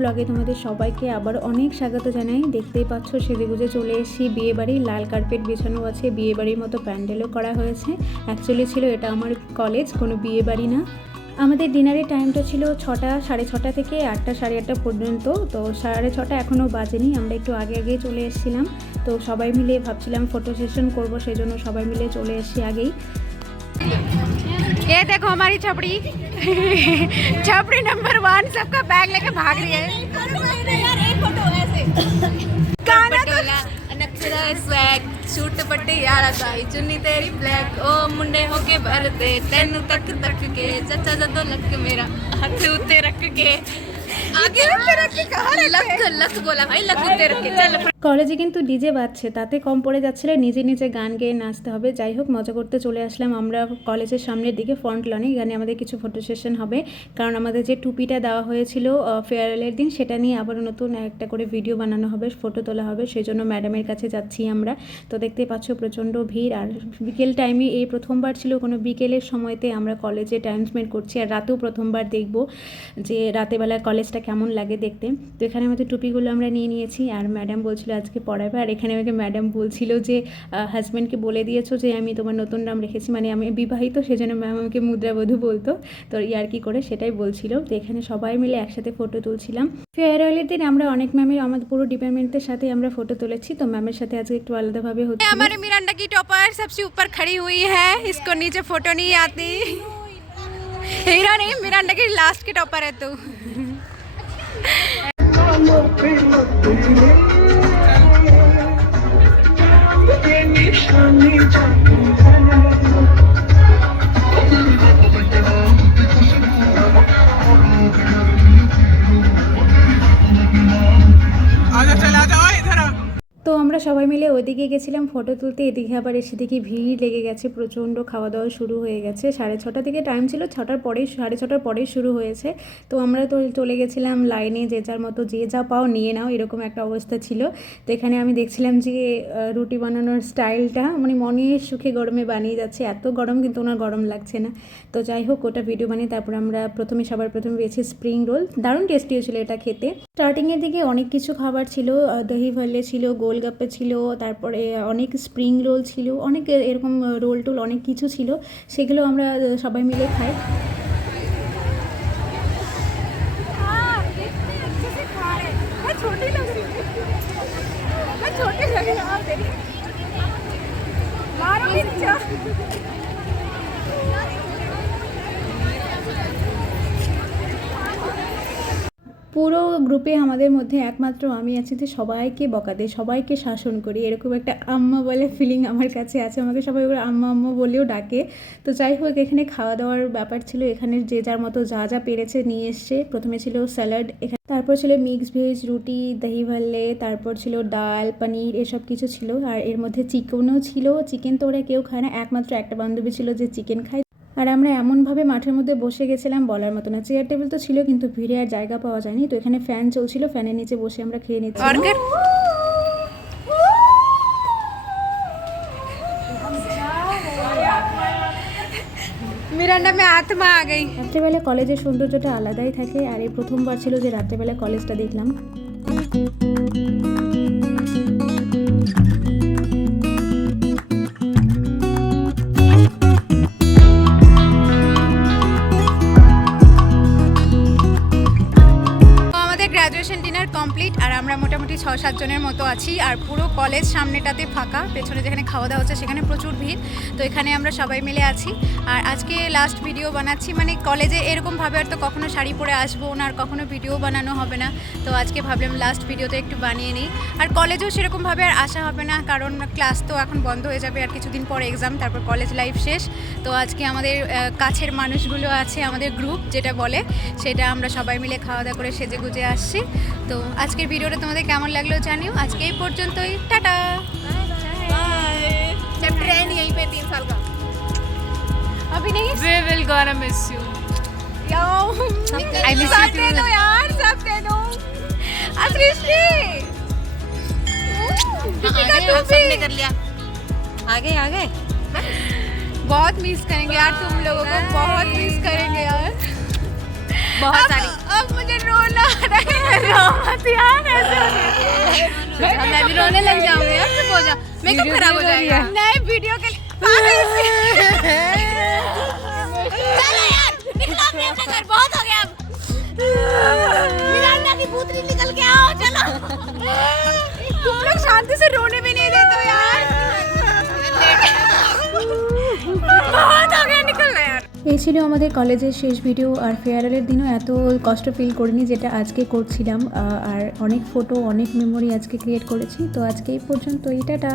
ব্লগে তোমাদের সবাইকে আবার অনেক স্বাগত জানাই। দেখতেই পাচ্ছ সেজেগুজে চলে এসেছি বিয়েবাড়ি। লাল কার্পেট বিছানো আছে, বিয়েবাড়ির মতো প্যান্ডেলও করা হয়েছে। অ্যাকচুয়ালি ছিল এটা আমার কলেজ, কোনো বিয়েবাড়ি না। আমাদের ডিনারের টাইমটা ছিল 6টা, 6:30 থেকে 8টা, 8:30 পর্যন্ত। তো 6:30 এখনও বাজেনি, আমরা একটু আগে আগেই চলে এসেছিলাম। তো সবাই মিলে ভাবছিলাম ফটো সেশন করবো, সেই জন্য সবাই মিলে চলে এসেছি আগেই। ये देखो हमारी छपड़ी छपड़ी नंबर 1 सबका बैग लेके भाग रही है। स्वैग सूट दुपट्टे यारा साई चुन्नी तेरी ब्लैक ओ मुंडे होके भरते तेनू तक तक के चाचा जदों लक मेरा हाथ उत्ते रख के आगे रख के कहां लक लक बोला भाई लक उत्ते रख के चल। কলেজে কিন্তু ডিজে বাজছে, তাতে কম পড়ে যাচ্ছিল নিজে নিজে গান গেয়ে নাচতে হবে। যাই হোক, মজা করতে চলে আসলাম আমরা কলেজের সামনের দিকে ফ্রন্ট লনে। এখানে আমাদের কিছু ফটো সেশন হবে, কারণ আমাদের যে টুপিটা দেওয়া হয়েছিল ফেয়ারওয়েলের দিন, সেটা নিয়ে আবার নতুন একটা করে ভিডিও বানানো হবে, ফটো তোলা হবে। সেই জন্য ম্যাডামের কাছে যাচ্ছি আমরা। তো দেখতে পাচ্ছ প্রচণ্ড ভিড়। আর বিকেল টাইমে এই প্রথমবার ছিল কোনো বিকেলের সময়তে আমরা কলেজে টাইম স্পেন্ড করছি। আর রাতেও প্রথমবার দেখব যে রাতেবেলা কলেজটা কেমন লাগে দেখতে। তো এখানে আমাদের টুপিগুলো আমরা নিয়ে নিয়েছি, আর ম্যাডাম বলছিল আজকে পড়াবে। আর এখানে আমাকে ম্যাডাম বলছিল যে হাজব্যান্ডকে বলে দিয়েছো যে আমি তোমার নতুন নাম রেখেছি, মানে আমি বিবাহিত, সেজন্য ম্যাম আমাকে মুদ্রাবধূ বলতো। তো ইয়ার্কি করে সেটাই বলছিল। তো এখানে সবাই মিলে একসাথে ফটো তুলছিলাম। ফেয়ারওয়েলের দিন আমরা অনেক ম্যামের, আমাদের পুরো ডিপার্টমেন্টের সাথে আমরা ফটো তুলেছি। তো ম্যামের সাথে আজকে একটু আলাদাভাবে হচ্ছে। हमारे मिरांडा की टॉपर सबसे ऊपर खड़ी हुई है, इसको नीचे फोटो नहीं आती। हीरा नहीं, मिरांडा की लास्ट की टॉपर है तू। তো আমরা সবাই মিলে ওইদিকে গেছিলাম ফটো তুলতে। এদিকে আবার এসে দেখি ভিড় লেগে গেছে প্রচণ্ড, খাওয়া দাওয়া শুরু হয়ে গেছে। 6:30 থেকে টাইম ছিল, 6:30 পরেই শুরু হয়েছে। তো আমরা তো চলে গেছিলাম লাইনে, যে যার মতো যে যা পাও নিয়ে নাও, এরকম একটা অবস্থা ছিল। তো এখানে আমি দেখছিলাম যে রুটি বানানোর স্টাইলটা মানে মনের সুখে গরমে বানিয়ে যাচ্ছে। এত গরম, কিন্তু ওনার গরম লাগছে না। তো যাই হোক, ওটা ভিডিও বানিয়ে তারপর আমরা সবার প্রথমে পেয়েছি স্প্রিং রোল। দারুণ টেস্টি হয়েছিল এটা খেতে। স্টার্টিংয়ের দিকে অনেক কিছু খাবার ছিল, দহি ভাল্লে ছিল, গোলগাপ্পে ছিল, তারপরে অনেক স্প্রিং রোল ছিল, অনেক এরকম রোল টোল অনেক কিছু ছিল। সেগুলো আমরা সবাই মিলে খাই। পুরো গ্রুপে আমাদের মধ্যে একমাত্র আমি আছি যে সবাইকে বকা দেয়, সবাইকে শাসন করি, এরকম একটা আম্মা বলে ফিলিং আমার কাছে আছে। আমাকে সবাই ওরা আম্মা আম্মা বলেও ডাকে। তো যাই হোক, এখানে খাওয়া দাওয়ার ব্যাপার ছিল। এখানে যে যার মতো যা যা পেরেছে নিয়ে এসছে। প্রথমে ছিল স্যালাড, এখানে তারপর ছিল মিক্স ভেজ, রুটি, দহি ভাল্লে, তারপর ছিল ডাল, পনির, এসব কিছু ছিল। আর এর মধ্যে চিকেনও ছিল। চিকেন তো ওরা কেউ খায় না, একমাত্র একটা বান্ধবী ছিল যে চিকেন খায়। আর আমরা এমনভাবে মাঠের মধ্যে বসে গেছিলাম বলার মতো না। চেয়ার টেবিল তো ছিল, কিন্তু ভিড়ে আর জায়গা পাওয়া যায়নি। তো এখানে ফ্যান চলছিল, ফ্যানের নিচে বসে আমরা খেয়ে নিচ্ছি। मिरांडा में आत्मा आ गई। রাত্রেবেলা কলেজের সৌন্দর্যটা আলাদাই থাকে। আর এই প্রথমবার ছিল যে রাত্রেবেলা কলেজটা দেখলাম। Graduation dinner complete. আর আমরা মোটামুটি 6-7 জনের মতো আছি। আর পুরো কলেজ সামনেটাতে ফাঁকা, পেছনে যেখানে খাওয়া দাওয়া হচ্ছে সেখানে প্রচুর ভিড়। তো এখানে আমরা সবাই মিলে আছি। আর আজকে লাস্ট ভিডিও বানাচ্ছি, মানে কলেজে এরকমভাবে আর তো কখনো শাড়ি পরে আসবো না, আর কখনো ভিডিও বানানো হবে না। তো আজকে ভাবলাম লাস্ট ভিডিওতে একটু বানিয়ে নিই। আর কলেজেও সেরকমভাবে আর আসা হবে না, কারণ ক্লাস তো এখন বন্ধ হয়ে যাবে, আর কিছুদিন পর এক্সাম, তারপর কলেজ লাইফ শেষ। তো আজকে আমাদের কাছের মানুষগুলো আছে, আমাদের গ্রুপ যেটা বলে, সেটা আমরা সবাই মিলে খাওয়া দাওয়া করে সেজে গুজে আসছি। তো আজকের ভিডিওটা তোমাদের কেমন লাগলো জানিও। আজকে এই পর্যন্তই, টাটা बाय। चैप्टर एंड यहीं पे 3 साल का अभी नहीं। We will gonna miss you. Yo, I miss सब you दे too. दो यार, सब दे दो। असृष्टि दीपिका तुम भी कर लिया। आगे आगे बहुत मिस करेंगे यार, तुम लोगों को बहुत मिस करेंगे यार, बहुत सारी। अब मुझे मुझे रोना आ रहा है रो मत यार ऐसे मैं भी रोने लग जाऊंगी यार, चुप हो जा, मेकअप खराब हो जाएगा। नहीं वीडियो के लिए चलो यार निकलो अपने अपने घर, बहुत हो गया अब। मिरांडा की भूतनी निकल के आओ चलो। तुम लोग शांति से रोने भी नहीं देते हो यार। बहुत हो गया, निकलना यार। এই ছিল আমাদের কলেজের শেষ ভিডিও। আর ফেয়ারওয়েলের দিনও এত কষ্ট ফিল করিনি যেটা আজকে করছিলাম। আর অনেক ফটো, অনেক মেমোরি আজকে ক্রিয়েট করেছি। তো আজকে এই পর্যন্ত, টাটা।